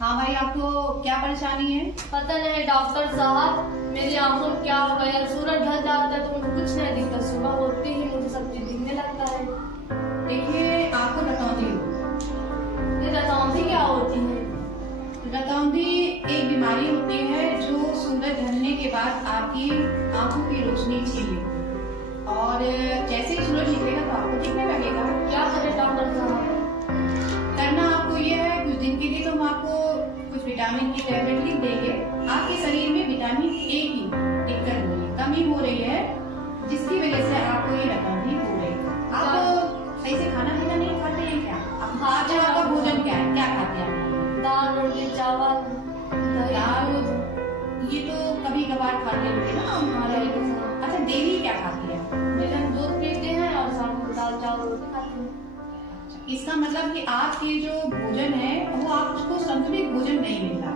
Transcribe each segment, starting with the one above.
हाँ भाई, आपको क्या परेशानी है? पता नहीं डॉक्टर साहब, मेरी आंखों में क्या हो गया। सूरज ढल जाता है तो मुझे कुछ नहीं दिखता, सुबह होती ही मुझे सब चीज दिखने लगता है। देखिए, आपको रतौंधी हो। ये रतौंधी क्या होती है? रतौंधी एक बीमारी होती है जो सूरज ढलने के बाद आपकी आंखों की रोशनी छीन लेती है और जैसे ही सूरज निकलेगा तो आपको दिखने लगेगा। क्या करें डॉक्टर साहब? करना आपको ये है, कुछ दिन के लिए तो हम आपको कुछ विटामिन की टैबलेट लिख देंगे। आपके शरीर में विटामिन ए की दिक्कत हो रही है, कमी हो रही है, जिसकी वजह से आपको ये रतौंधी हो रही है। आप सही से खाना पीना नहीं खाते हैं क्या? आज आपका भोजन क्या है, क्या खाते हैं? दाल रोटी चावल दाल, ये तो कभी कभार खाते होंगे ना हमारे। अच्छा, डेली क्या खाती है? मेरे दूध पीते हैं और शाम को दाल चावल रोटी खाते हैं। इसका मतलब कि आपके जो भोजन है वो आपको संतुलित भोजन नहीं मिल रहा।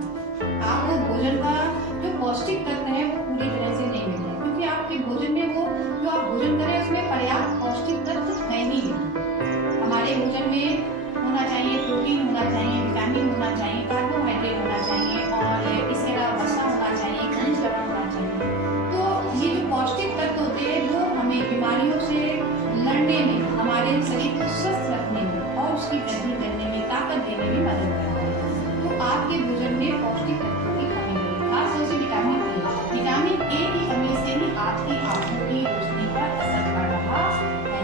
आपको भोजन का जो पौष्टिक तत्व है वो पूरी तरह से नहीं मिल रहा, क्योंकि आपके भोजन में वो जो आप भोजन करें उसमें पर्याप्त पौष्टिक तत्व है ही नहीं। हमारे भोजन में होना चाहिए प्रोटीन, होना चाहिए विटामिन, होना चाहिए कार्बोहाइड्रेट, होना चाहिए और इसके अलावा वसा होना चाहिए, खनिज लवण होना चाहिए। तो ये जो पौष्टिक तत्व होते हैं वो हमें बीमारियों से लड़ने में, हमारे शरीर को स्वस्थ रखने में और उसकी वृद्धि करने में, ताकत देने में मदद करता है। तो आपके भोजन में पौष्टिक तत्वों की कमी है, खासतौर से विटामिन ए। विटामिन ए की कमी से ही आपकी आंखों की रोशनी पर असर पड़ रहा है।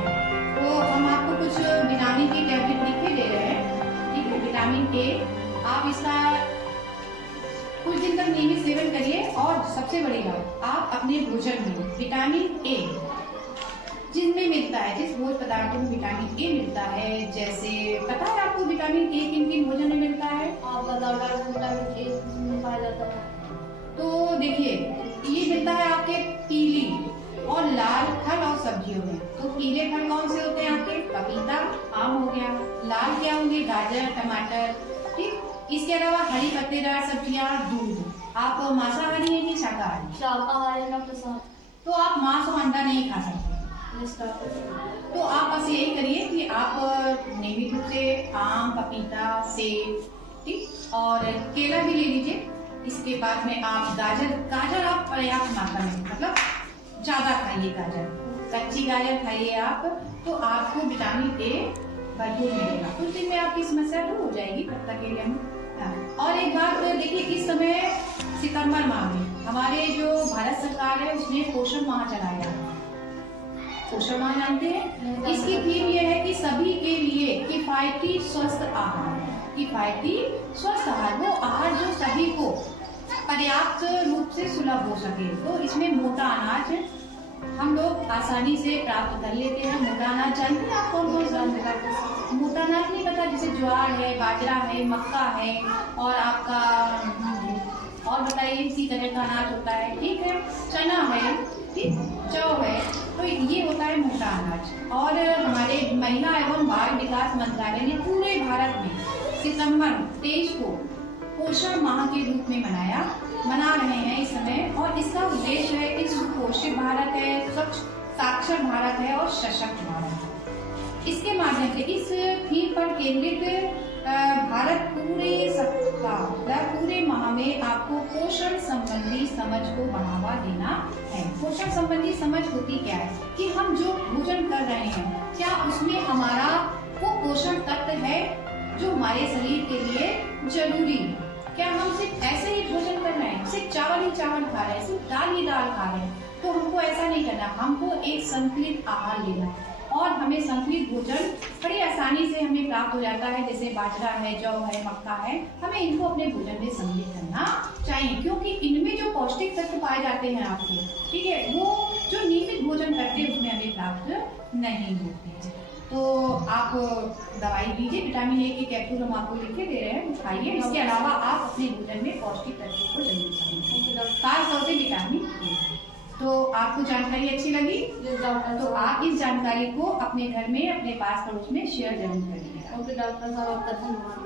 तो हम आपको कुछ विटामिन की टैबलेट लिख के दे रहे हैं, ठीक है? विटामिन ए, आप इसका कुछ दिन तक नियमित सेवन करिए। और सबसे बड़ी बात, आप अपने भोजन में विटामिन ए जिनमें मिलता है, जिस भोज्य पदार्थों में विटामिन ए मिलता है, जैसे पता है आपको विटामिन ए किन किन भोजन में मिलता है? आप बताओ डॉक्टर, विटामिन ए में पाया जाता है? तो देखिए, ये मिलता है आपके पीली और लाल फल और सब्जियों में। तो पीले फल कौन से होते हैं आपके? पपीता, आम हो गया। लाल क्या होंगे? गाजर, टमाटर, ठीक। इसके अलावा हरी पत्तेदार सब्जियां, दूध। आप मांसाहारी हैं कि शाकाहारी? शाकाहारी डॉक्टर साहब। तो आप मांस और अंडा नहीं खा सकते। तो आप बस यही करिए कि आप नियमित रूप से आम, पपीता, सेब, ठीक, और केला भी ले लीजिए। इसके बाद में आप गाजर आप पर्याप्त मात्रा में, मतलब ज्यादा खाइए गाजर, कच्ची गाजर खाइए आप, तो आपको विटामिन ए भरपूर मिलेगा। कुछ दिन में आपकी समस्या दूर हो जाएगी, तब तक के लिए हम। और एक बात देखिए, इस समय सितंबर माह में हमारे जो भारत सरकार है उसने पोषण माह चलाया है। पोषण माह जानते हैं? इसकी थीम ये है कि सभी के लिए किफायती स्वस्थ आहार। किफायती स्वस्थ आहार, वो आहार जो सभी को पर्याप्त रूप से सुलभ हो सके। तो इसमें मोटा अनाज हम लोग आसानी से प्राप्त कर लेते हैं। मोटा अनाज जानते हैं आप कौन कौन सा? मोटा अनाज नहीं पता? जैसे ज्वार है, बाजरा है, मक्का है, और आपका और बताइए इसी तरह का अनाज होता है, ठीक है? चना है, ठीक, जौ है। तो ये होता है मोटा अनाज। और हमारे महिला एवं बाल विकास मंत्रालय ने पूरे भारत में सितंबर 23 को पोषण माह के रूप में मना रहे हैं इस समय। और इसका उद्देश्य है कि सुपोषित भारत है, स्वच्छ साक्षर भारत है और सशक्त भारत है। इसके माध्यम से इस थीम पर केंद्रित भारत पूरे सप्ताह, पूरे माह में आपको पोषण संबंधी समझ को बढ़ावा देना है। पोषण संबंधी समझ होती क्या है? कि हम जो भोजन कर रहे हैं, क्या उसमें हमारा वो पोषण तत्व है जो हमारे शरीर के लिए जरूरी है? क्या हम सिर्फ ऐसे ही भोजन कर रहे हैं, सिर्फ चावल ही चावल खा रहे हैं, सिर्फ दाल ही दाल खा रहे हैं? तो हमको ऐसा नहीं करना, हमको एक संतुलित आहार लेना है। और हमें संतुलित भोजन बड़ी आसानी से हमें प्राप्त हो जाता है, जैसे बाजरा है, जौ है, मक्का है। हमें इनको अपने भोजन में सम्मिलित करना चाहिए, क्योंकि इनमें जो पौष्टिक तत्व पाए जाते हैं आपके, ठीक है, वो जो नियमित भोजन करते हैं उसमें हमें प्राप्त नहीं होते हैं। तो आप दवाई लीजिए, विटामिन ए की कैप्सूल हम आपको लिख के दे रहे हैं, खाइए। इसके अलावा आप अपने भोजन में पौष्टिक तत्वों को जरूर खाइए, खासतौर से विटामिन ए। तो आपको जानकारी अच्छी लगी? तो आप इस जानकारी को अपने घर में, अपने पास पड़ोस में शेयर जरूर करिएगा। डॉक्टर साहब, आपका धन्यवाद।